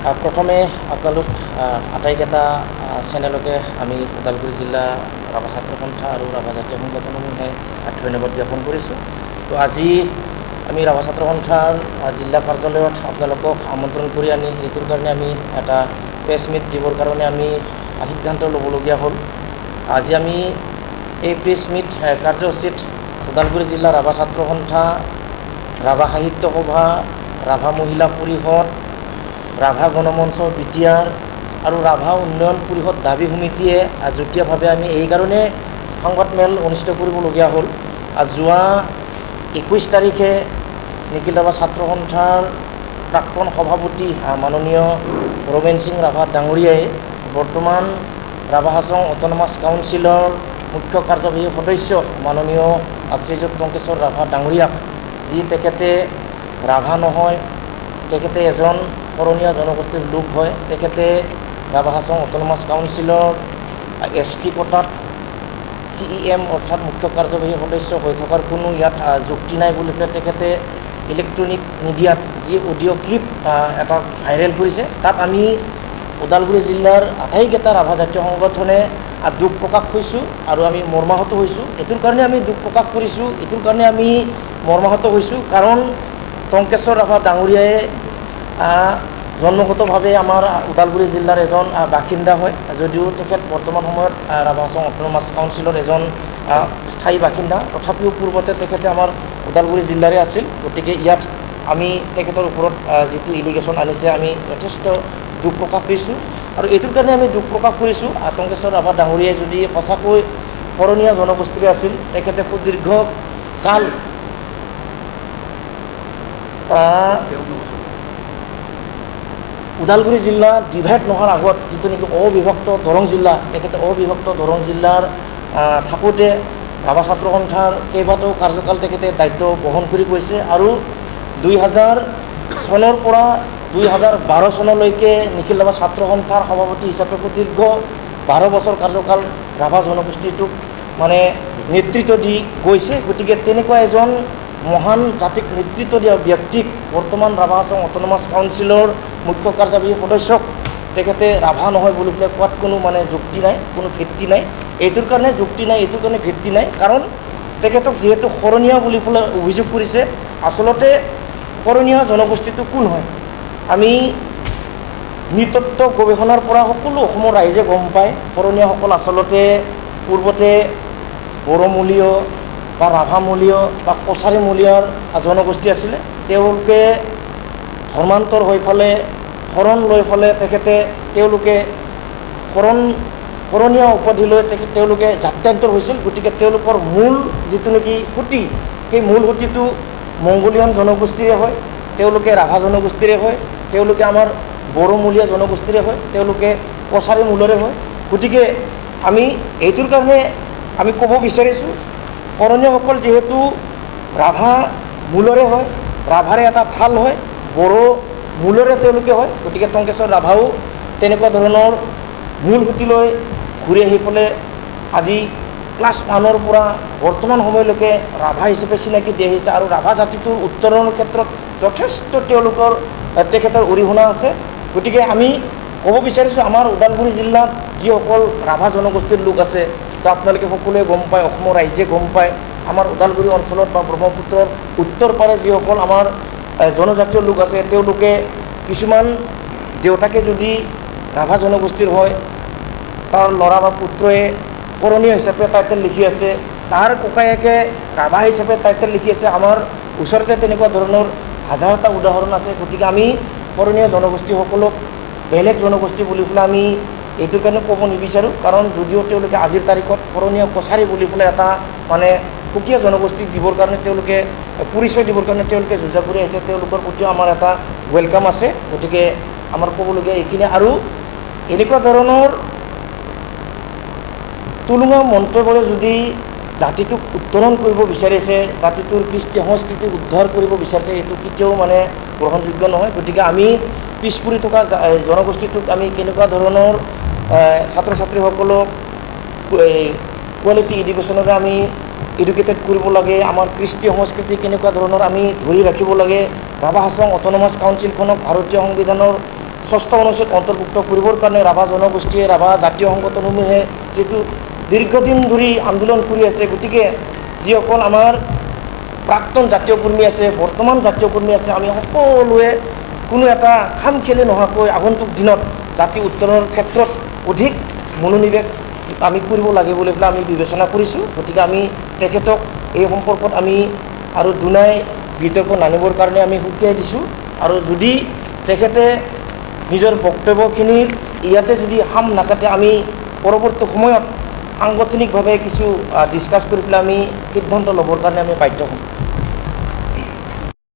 প্ৰথমে আপোনালোক আটাইকেইটা চেনেলতে আমি ওদালগুৰি জিলা ৰাভা ছাত্ৰ সন্থা আৰু ৰাভা জাতীয় সংগঠনসমূহে ধন্যবাদ জ্ঞাপন কৰিছোঁ। তো আজি আমি ৰাভা ছাত্ৰ সন্থাৰ জিলা কাৰ্যালয়ত আপোনালোকক আমন্ত্ৰণ কৰি আনি এইটোৰ কাৰণে আমি এটা প্ৰেছ মিট দিবৰ কাৰণে আমি সিদ্ধান্ত ল'বলগীয়া হ'ল। আজি আমি এই প্ৰেছ মিট কাৰ্যসূচীত ওদালগুৰি জিলা ৰাভা ছাত্ৰ সন্থা, ৰাভা সাহিত্য সভা, ৰাভা মহিলা পৰিষদ, ৰাভা গণমঞ্চ বিটিআৰ আৰু ৰাভা উন্নয়ন পৰিষদ দাবী সমিতিয়ে যুটীয়াভাৱে আমি এইকাৰণে সংবাদমেল অনুষ্ঠিত কৰিবলগীয়া হ'ল। যোৱা 21 তাৰিখে নিখিল ৰাভা ছাত্ৰ সন্থাৰ প্ৰাক্তন সভাপতি মাননীয় ৰমেন সিং ৰাভা ডাঙৰীয়াই বৰ্তমান ৰাভা হাছং অট'নমাছ কাউন্সিলৰ মুখ্য কাৰ্যবাহী সদস্য মাননীয় শ্ৰীযুত টংকেশ্বৰ ৰাভা ডাঙৰীয়াক, যি তেখেতে ৰাভা নহয়, তেখেতে এজন শৰণীয়া জনগোষ্ঠীৰ লোক হয়, তেখেতে ৰাভা হাছং অট'নমাছ কাউন্সিলৰ ST কোটাত CEM অৰ্থাৎ মুখ্য কাৰ্যবাহী সদস্য হৈ থকাৰ কোনো ইয়াত যুক্তি নাই বুলি পেলাই তেখেতে ইলেক্ট্ৰনিক মিডিয়াত যি অডিঅ' ক্লিপ এটা ভাইৰেল কৰিছে, তাত আমি ওদালগুৰি জিলাৰ আটাইকেইটা ৰাভা জাতীয় সংগঠনে দুখ প্ৰকাশ কৰিছোঁ আৰু আমি মৰ্মাহত হৈছোঁ। এইটোৰ কাৰণে আমি দুখ প্ৰকাশ কৰিছোঁ, এইটোৰ কাৰণে আমি মৰ্মাহত হৈছোঁ, কাৰণ টংকেশ্বৰ ৰাভা ডাঙৰীয়াই জন্মগতভাৱে আমাৰ ওদালগুৰি জিলাৰ এজন বাসিন্দা হয়, যদিও তেখেত বৰ্তমান সময়ত ৰাভা হাছং অট'নমাছ কাউন্সিলৰ এজন স্থায়ী বাসিন্দা, তথাপিও পূৰ্বতে তেখেতে আমাৰ ওদালগুৰি জিলাৰে আছিল। গতিকে ইয়াত আমি তেখেতৰ ওপৰত যিটো ইলিগেশ্যন আনিছে আমি যথেষ্ট দুখ প্ৰকাশ কৰিছোঁ আৰু এইটোৰ কাৰণে আমি দুখ প্ৰকাশ কৰিছোঁ। টংকেশ্বৰ ৰাভা ডাঙৰীয়াই যদি সঁচাকৈ শৰণীয়া জনগোষ্ঠীৰে আছিল, তেখেতে সুদীৰ্ঘ কাল ওদালগুৰি জিলা ডিভাইড নোহোৱাৰ আগত যিটো নেকি অবিভক্ত দৰং জিলা, তেখেতে অবিভক্ত দৰং জিলাৰ থাকোঁতে ৰাভা ছাত্ৰ সন্থাৰ কেইবাটাও কাৰ্যকাল তেখেতে দায়িত্ব বহন কৰি গৈছে আৰু 2000 চনৰ পৰা 2012 চনলৈকে নিখিল ৰাভা ছাত্ৰ সন্থাৰ সভাপতি হিচাপে সুদীৰ্ঘ 12 বছৰ কাৰ্যকাল ৰাভা জনগোষ্ঠীটোক মানে নেতৃত্ব দি গৈছে। গতিকে তেনেকুৱা এজন মহান জাতিক নেতৃত্ব দিয়া ব্যক্তিক বৰ্তমান ৰাভা হাছং অট'নমাছ কাউন্সিলৰ মুখ্য কাৰ্যবাহী সদস্যক তেখেতে ৰাভা নহয় বুলি পেলাই কোৱাত কোনো মানে যুক্তি নাই, কোনো ভিত্তি নাই। এইটোৰ কাৰণে যুক্তি নাই, এইটোৰ কাৰণে ভিত্তি নাই, কাৰণ তেখেতক যিহেতু শৰণীয়া বুলি পেলাই অভিযোগ কৰিছে, আচলতে শৰণীয়া জনগোষ্ঠীটো কোন হয় আমি নৃতত্ব গৱেষণাৰ পৰা সকলো অসমৰ ৰাইজে গম পায়। শৰণীয়াসকল আচলতে পূৰ্বতে বড়োমূলীয় বা ৰাভামূলীয় বা কছাৰীমূলীয়াৰ জনগোষ্ঠী আছিলে। তেওঁলোকে ধৰ্মান্তৰ হৈ ফালে শৰণ লৈ ফালে তেওঁলোকে শৰণীয়া উপাধিলৈ তেওঁলোকে জাত্যান্তৰ হৈছিল। গতিকে তেওঁলোকৰ মূল যিটো নেকি সুঁতি, সেই মূল সুঁতিটো মংগোলীয়ন জনগোষ্ঠীৰে হয়, তেওঁলোকে ৰাভা জনগোষ্ঠীৰে হয়, তেওঁলোকে আমাৰ বড়োমূলীয়া জনগোষ্ঠীৰে হয়, তেওঁলোকে কছাৰী মূলৰে হয়। গতিকে আমি এইটোৰ কাৰণে আমি ক'ব বিচাৰিছোঁ, শৰণীয়াসকল যিহেতু ৰাভা মূলৰে হয়, ৰাভাৰে এটা ঠাল হয়, বড়ো মূলৰে তেওঁলোকে হয়, গতিকে টংকেশ্বৰ ৰাভাও তেনেকুৱা ধৰণৰ মূল সুঁতিলৈ ঘূৰি আহি পেলাই আজি ক্লাছ 1ৰ পৰা বৰ্তমান সময়লৈকে ৰাভা হিচাপে চিনাকি দিয়া হৈছে আৰু ৰাভা জাতিটোৰ উত্তৰণৰ ক্ষেত্ৰত যথেষ্ট তেখেতৰ অৰিহণা আছে। গতিকে আমি ক'ব বিচাৰিছোঁ, আমাৰ ওদালগুৰি জিলাত যিসকল ৰাভা জনগোষ্ঠীৰ লোক আছে, তো আপোনালোকে সকলোৱে গম পায়, অসমৰ ৰাইজে গম পায়, আমাৰ ওদালগুৰি অঞ্চলত বা ব্ৰহ্মপুত্ৰৰ উত্তৰ পাৰে যিসকল আমাৰ জনজাতীয় লোক আছে, তেওঁলোকে কিছুমান দেউতাকে যদি ৰাভা জনগোষ্ঠীৰ হয়, তাৰ ল'ৰা বা পুত্ৰই শৰণীয়া হিচাপে টাইটেল লিখি আছে, তাৰ ককায়েকে ৰাভা হিচাপে টাইটেল লিখি আছে। আমাৰ ওচৰতে তেনেকুৱা ধৰণৰ হাজাৰটা উদাহৰণ আছে। গতিকে আমি শৰণীয়া জনগোষ্ঠীসকলক বেলেগ জনগোষ্ঠী বুলি পেলাই আমি এইটোৰ কাৰণে ক'ব নিবিচাৰোঁ, কাৰণ যদিও তেওঁলোকে আজিৰ তাৰিখত শৰণীয়া কছাৰী বুলি পেলাই এটা মানে সুকীয়া জনগোষ্ঠীক দিবৰ কাৰণে তেওঁলোকে পৰিচয় দিবৰ কাৰণে তেওঁলোকে যুঁজা কৰি আহিছে, তেওঁলোকৰ প্ৰতিও আমাৰ এটা ৱেলকাম আছে। গতিকে আমাৰ ক'বলগীয়া এইখিনি, আৰু এনেকুৱা ধৰণৰ তুলুঙা মন্তব্যৰে যদি জাতিটোক উত্তৰণ কৰিব বিচাৰিছে, জাতিটোৰ কৃষ্টি সংস্কৃতি উদ্ধাৰ কৰিব বিচাৰিছে, এইটো কেতিয়াও মানে গ্ৰহণযোগ্য নহয়। গতিকে আমি পিছ পৰি থকা জনগোষ্ঠীটোক আমি কেনেকুৱা ধৰণৰ ছাত্ৰ ছাত্ৰীসকলক কোৱালিটি এডুকেশ্যনেৰে আমি এডুকেটেড কৰিব লাগে, আমাৰ কৃষ্টি সংস্কৃতি কেনেকুৱা ধৰণৰ আমি ধৰি ৰাখিব লাগে, ৰাভা হাছং অট'নমাছ কাউন্সিলখনক ভাৰতীয় সংবিধানৰ ষষ্ঠ অনুচ্ছেদ অন্তৰ্ভুক্ত কৰিবৰ কাৰণে ৰাভা জনগোষ্ঠীয়ে ৰাভা জাতীয় সংগঠনসমূহে যিটো দীৰ্ঘদিন ধৰি আন্দোলন কৰি আছে। গতিকে যিসকল আমাৰ প্ৰাক্তন জাতীয় কৰ্মী আছে, বৰ্তমান জাতীয় কৰ্মী আছে, আমি সকলোৱে কোনো এটা খাম খেলি নোহোৱাকৈ আগন্তুক দিনত জাতি উত্তৰণৰ ক্ষেত্ৰত অধিক মনোনিৱেশ আমি কৰিব লাগে বুলি পেলাই আমি বিবেচনা কৰিছোঁ। গতিকে আমি তেখেতক এই সম্পৰ্কত আমি আৰু দুনাই বিতৰ্ক নানিবৰ কাৰণে আমি সকীয়াই দিছোঁ। আৰু যদি তেখেতে নিজৰ বক্তব্যখিনিৰ ইয়াতে যদি সাম নাকাটে, আমি পৰৱৰ্তী সময়ত সাংগঠনিকভাৱে কিছু ডিছকাছ কৰি পেলাই আমি সিদ্ধান্ত ল'বৰ কাৰণে আমি বাধ্য হ'ম।